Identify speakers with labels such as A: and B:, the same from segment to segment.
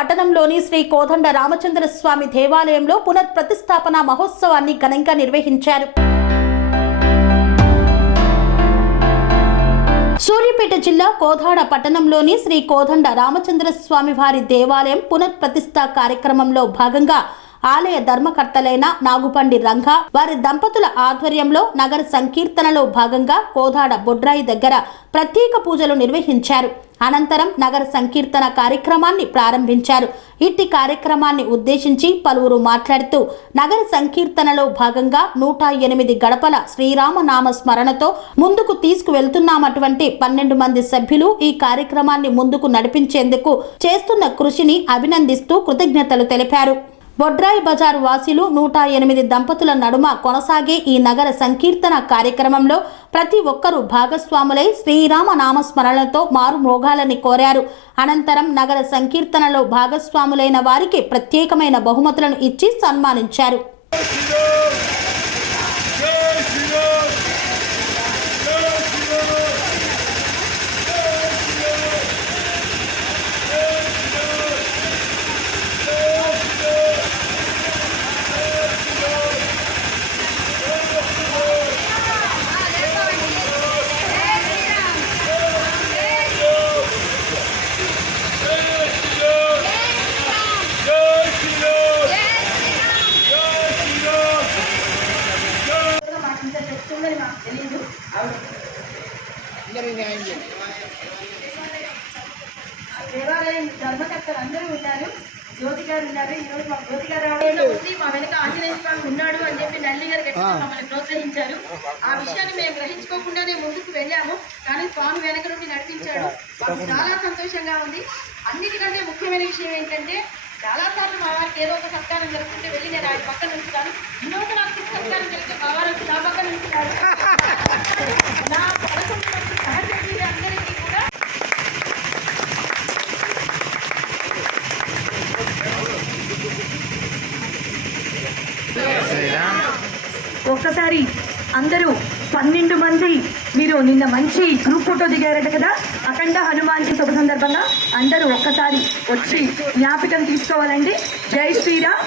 A: పట్టణంలోని శ్రీ కోదండ రామచంద్ర స్వామి దేవాలయంలో పునర్ప్రతిష్టాపన మహోత్సవాన్ని ఘనంగా నిర్వహించారు. సూర్యాపేట జిల్లా కోదాడ పట్టణంలోని శ్రీ కోదండ రామచంద్ర స్వామి వారి దేవాలయం పునఃప్రతిష్ఠ కార్యక్రమంలో భాగంగా ఆలయ ధర్మకర్తలైన నాగుపండి రంగ వారి దంపతుల ఆధ్వర్యంలో నగర సంకీర్తనలో భాగంగా కోదాడ బొడ్రాయి దగ్గర ప్రత్యేక పూజలు నిర్వహించారు. అనంతరం నగర సంకీర్తన కార్యక్రమాన్ని ప్రారంభించారు. ఇట్టి కార్యక్రమాన్ని ఉద్దేశించి పలువురు మాట్లాడుతూ నగర సంకీర్తనలో భాగంగా నూట ఎనిమిది గడపల శ్రీరామనామ స్మరణతో ముందుకు తీసుకువెళ్తున్నామటువంటి పన్నెండు మంది సభ్యులు ఈ కార్యక్రమాన్ని ముందుకు నడిపించేందుకు చేస్తున్న కృషిని అభినందిస్తూ కృతజ్ఞతలు తెలిపారు. బొడ్రాయి బజారు వాసీలు నూట ఎనిమిది దంపతుల నడుమ కొనసాగే ఈ నగర సంకీర్తన కార్యక్రమంలో ప్రతి ఒక్కరూ భాగస్వాములై శ్రీరామ నామస్మరణతో మారు మోగాలని కోరారు. అనంతరం నగర సంకీర్తనలో భాగస్వాములైన వారికి ప్రత్యేకమైన బహుమతులను ఇచ్చి సన్మానించారు.
B: దేవాలయం ధర్మకర్తలు అందరూ ఉన్నారు. జ్యోతి గారు ఉన్నారు. ఈ రోజు మా జ్యోతి గారు రావడంలో ఉంది మా వెనక ఆంజనేయ స్వామి ఉన్నాడు అని చెప్పి నల్లి గారు గట్టిగా మమ్మల్ని ప్రోత్సహించారు. ఆ విషయాన్ని మేము గ్రహించుకోకుండానే ముందుకు వెళ్ళాము. కానీ స్వామి వెనక నుండి నడిపించాడు. మాకు చాలా సంతోషంగా ఉంది. అన్నిటికంటే ముఖ్యమైన విషయం ఏంటంటే చాలా సార్లు మా వారికి ఏదో ఒక సత్కారం జరుగుతుంటే వెళ్ళి నేను ఆయన పక్కన ఉంచుతాను. ఇంకొక నాకు సత్కారం జరిగితే మా వారు వచ్చి నా పక్కన ఉంచుతారు. నా పదకొండు మంది కూడా మరి అందరూ పన్నెండు మంది మీరు నిన్న మంచి గ్రూప్ ఫోటో దిగారట కదా? అఖండ హనుమాన్ శుభ సందర్భంగా అందరూ ఒక్కసారి వచ్చి జ్ఞాపకం తీసుకోవాలండి. జై శ్రీరామ్.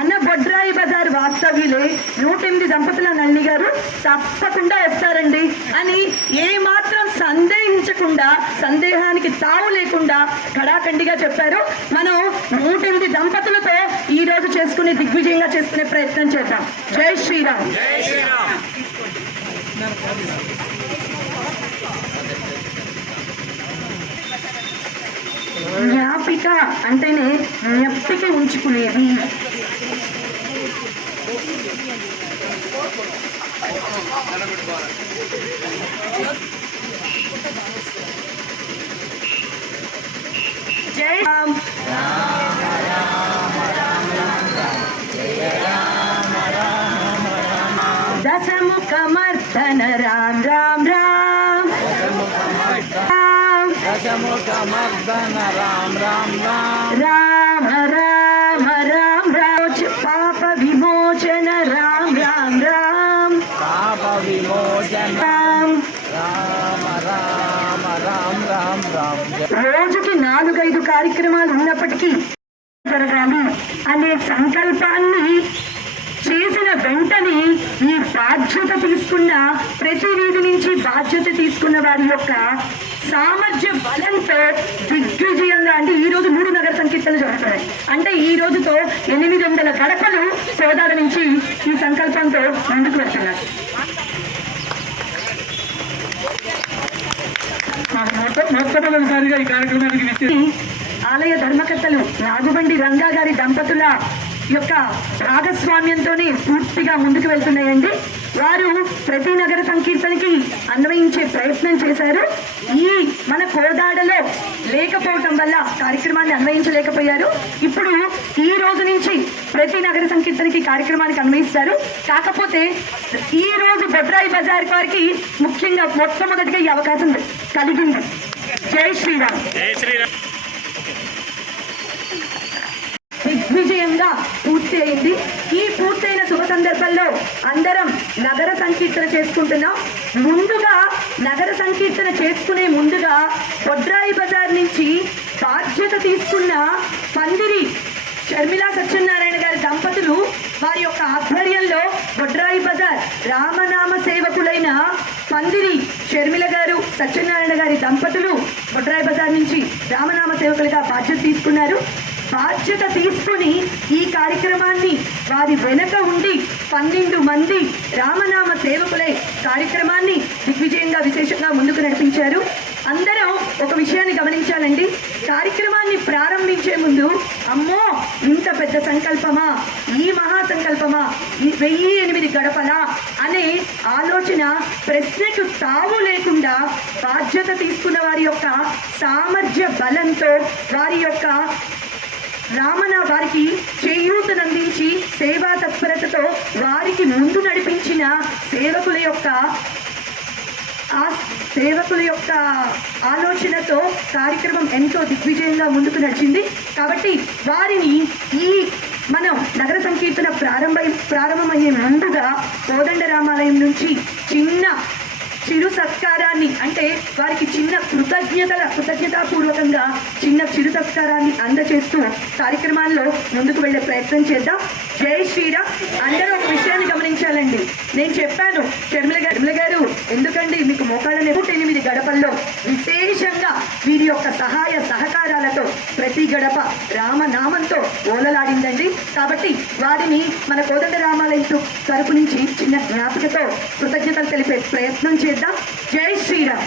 B: మన బొడ్రాయి బజార్ వాస్తవ్యులే నూట ఎనిమిది దంపతుల నల్లి గారు తప్పకుండా వస్తారండి అని ఏ మాత్రం సందేహించకుండా సందేహానికి తావు లేకుండా కడాఖండిగా చెప్పారు. మనం నూట ఎనిమిది దంపతులతో ఈ రోజు చేసుకునే దిగ్విజయంగా చేసుకునే ప్రయత్నం చేద్దాం. జై శ్రీరామ్. జ్ఞాపిక అంటేనే జ్ఞప్తికి ఉంచుకునేది. జై రామ్ దశముఖమర్దన రామ్ రామ్ రామ్ రామ్
C: దశముఖమర్దన రామ్ రామ్ రామ్
B: రామ రామ రామ. పాప విమోచన రామ రామ రామ రామ
C: రామ రామ్
B: రోజుకి నాలుగైదు కార్యక్రమాలు ఉన్నప్పటికీ జరగాలి అనే సంకల్పాన్ని చేసిన వెంటనే ఈ బాధ్యత తీసుకున్న ప్రతి వీధి నుంచి బాధ్యత తీసుకున్న వారి యొక్క సామర్థ్య బలంతో దిగ్విజయంగా అంటే ఈ రోజు మూడు నగర సంకీర్తనలు జరుగుతాయి అంటే ఈ రోజుతో ఎనిమిది వందల గడపలు సోదాల నుంచి ఈ సంకల్పంతో ముందుకు వెళ్తున్నారు.
C: మొట్టమొదటిసారిగా ఈ కార్యక్రమానికి
B: ఆలయ ధర్మకర్తలు నాగుబండి రంగా గారి దంపతుల యొక్క భాగస్వామ్యంతోనే పూర్తిగా ముందుకు వెళ్తున్నాయండి. వారు ప్రతి నగర సంకీర్తనకి అన్వయించే ప్రయత్నం చేశారు. ఈ మన కోదాడలో లేకపోవటం వల్ల కార్యక్రమాన్ని అన్వయించలేకపోయారు. ఇప్పుడు ఈ రోజు నుంచి ప్రతి నగర సంకీర్తనకి కార్యక్రమానికి అన్వయిస్తారు. కాకపోతే ఈ రోజు బొడ్రాయి బజార్ వారికి ముఖ్యంగా మొట్టమొదటిగా ఈ అవకాశం కలిగింది. జై శ్రీరామ్. విజయంగా పూర్తి అయింది ఈ పూర్తయిన శుభ సందర్భంలో అందరం నగర సంకీర్తన చేసుకుంటున్నాం. ముందుగా నగర సంకీర్తన చేసుకునే ముందుగా వడ్రాయి బజార్ నుంచి బాధ్యత తీసుకున్న పందిరి షర్మిలా సత్యనారాయణ గారి దంపతులు వారి యొక్క ఆధ్వర్యంలో వడ్రాయి బజార్ రామనామ సేవకులైన పందిరి షర్మిల గారు సత్యనారాయణ గారి దంపతులు వడ్రాయి బజార్ నుంచి రామనామ సేవకులుగా బాధ్యత తీసుకున్నారు. బాధ్యత తీసుకుని ఈ కార్యక్రమాన్ని వారి వెనక ఉండి పన్నెండు మంది రామనామ సేవకులై కార్యక్రమాన్ని దిగ్విజయంగా విశేషంగా ముందుకు నడిపించారు. అందరం ఒక విషయాన్ని గమనించాలండి. కార్యక్రమాన్ని ప్రారంభించే ముందు అమ్మో ఇంత పెద్ద సంకల్పమా? ఈ మహా సంకల్పమా ఈ వెయ్యి ఎనిమిది గడపలా? అనే ఆలోచన ప్రశ్నకు తావు లేకుండా బాధ్యత తీసుకున్న వారి యొక్క సామర్థ్య బలంతో వారి యొక్క రామన వారికి చేయూతనందించి సేవా తత్పరతతో వారికి ముందు నడిపించిన సేవకుల యొక్క ఆ సేవకుల యొక్క ఆలోచనతో కార్యక్రమం ఎంతో దిగ్విజయంగా ముందుకు నడిచింది. కాబట్టి వారిని ఈ మనం నగర సంకీర్తన ప్రారంభ ప్రారంభమయ్యే ముందుగా కోదండ రామాలయం నుంచి చిన్న చిరు సత్కారాన్ని అంటే వారికి చిన్న కృతజ్ఞతల కృతజ్ఞతాపూర్వకంగా చిన్న చిరు సత్కారాన్ని అందచేస్తూ కార్యక్రమాల్లో ముందుకు వెళ్ళే ప్రయత్నం చేద్దాం. జై శ్రీరామ్. అందరూ ఒక విషయాన్ని గమనించాలండి. నేను చెప్పాను షర్మిల గారు షర్మిల గారు ఎందుకండి మీకు మోకాళ్ళ నూట ఎనిమిది గడపల్లో విశేషంగా వీరి యొక్క సహాయ ప్రతి గడప రామనామంతో ఓలలాడిందండి. కాబట్టి వారిని మన కోదండ రామాలయం తరపు నుంచి చిన్న జ్ఞాపికతో కృతజ్ఞతలు తెలిపే ప్రయత్నం చేద్దాం. జై Shriram.